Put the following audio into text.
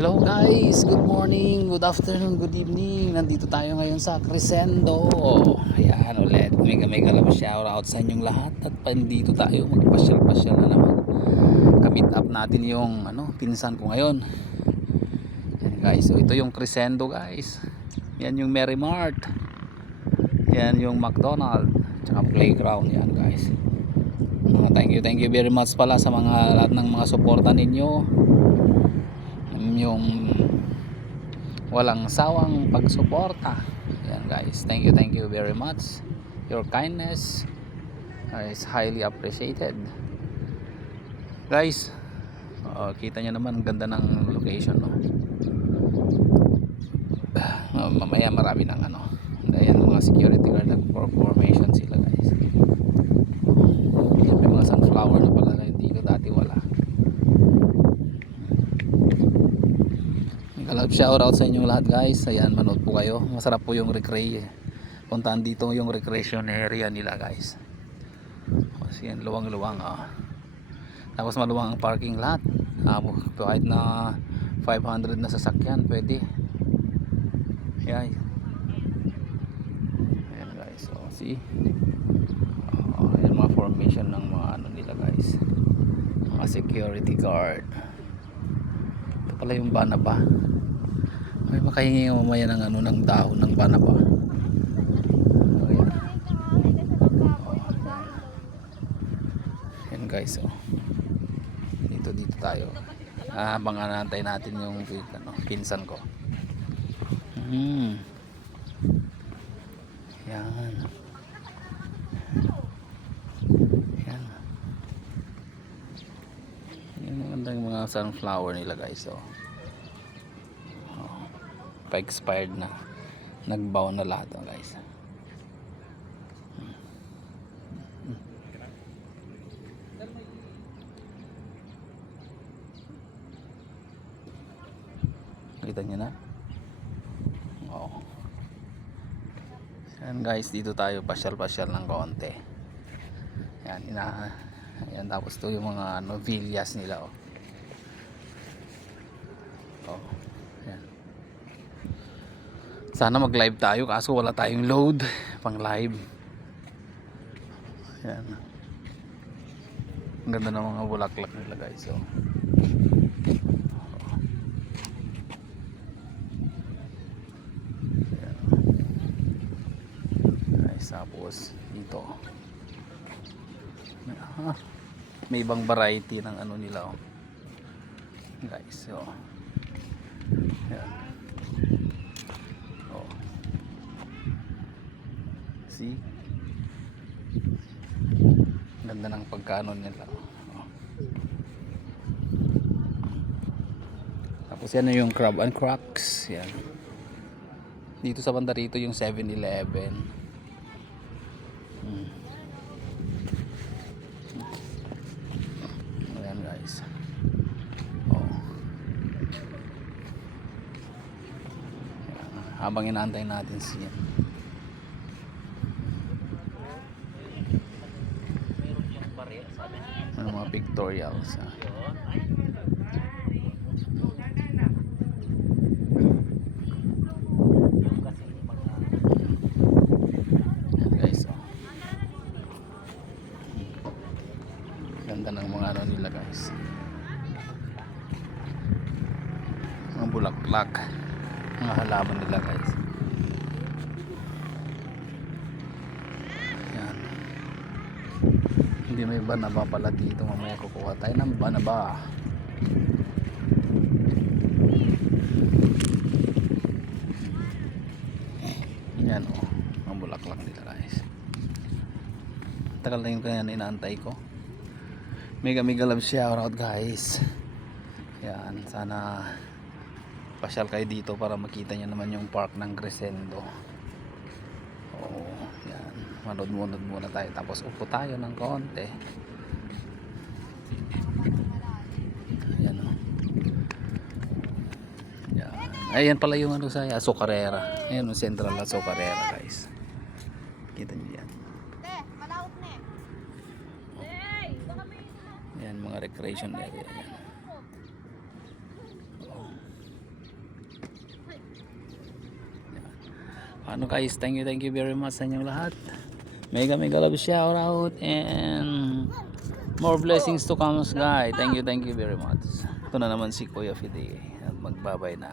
Hello guys, good morning, good afternoon, good evening. Nandito tayo ngayon sa Crescendo. Ayan ulit, mega love shout out sa inyong lahat. At dito tayo magpasyal-pasyal na naman. Kamit up natin yung pinsan ko ngayon. Ayan guys, so ito yung Crescendo guys. Yan yung Mary Mart. Yan yung McDonald. Tsaka playground yan guys. Thank you very much pala sa mga lahat ng mga suporta ninyo. Yung walang sawang pagsuporta. Yan guys, thank you very much. Your kindness is highly appreciated guys. Kita nyo naman ang ganda ng location, no? Mamaya marami ng ayan, mga security guard nag-formation sila guys. May mga sunflower na pala na dito dati wala. Love shout out sa inyong lahat guys. Ayan, manood po kayo. Masarap po yung puntahan dito yung recreation area nila guys. Kasi yan, luwang-luwang tapos maluwang ang parking lot. Kahit na 500 na sasakyan pwede. Ayan. Ayan guys, so see, ayan mga formation ng mga nila guys, mga security guard. Ito pala yung Banaba. May makahingi mamaya ng ng dahon ng Banaba. Yan guys, dito tayo. Abangan natin yung pinsan ko. Yan. Yan. Yan ang mga sunflower nila guys. Pa-expired na, nagbaw na lahat guys. Kita nyo na. Yan guys, dito tayo pasyal ng konti. Yan, yan, tapos to yung mga villas nila. Yan. Sana mag live tayo kaso wala tayong load pang live. Yan. Ang ganda ng mga bulaklak nila guys. Yan. Guys, tapos dito may ibang variety ng nila guys. Yan. See? Ganda ng pagkano nila. Tapos yan yung Crab and Cracks. Yan. Dito sa banda rito yung 7-Eleven. Ayan guys. Habang inaantay natin siya. Mga pictorials. Guys, ganda ng mga nila guys. Mga bulaklak, mga halaman nila guys. Hindi may Banaba pala dito. Mamaya kukuha tayo ng Banaba. Yan ang bulaklak nila guys. Tagal na yung kanya inaantay ko. Mega love shout out guys. Yan, sana pasyal kayo dito para makita nyo naman yung park ng Crescendo. Yan, manood muna tayo tapos upo tayo ng konti. Ayan yan. Ayan pala yung sa Azucarera. Ayan yung Central Azucarera guys. Kita nyo yan. Yan mga recreation area yan. Ano guys, thank you very much sa inyong lahat. Mega love shout out and more blessings to come guys. Thank you very much. Ito na naman si Kuya Fide at magbabay na.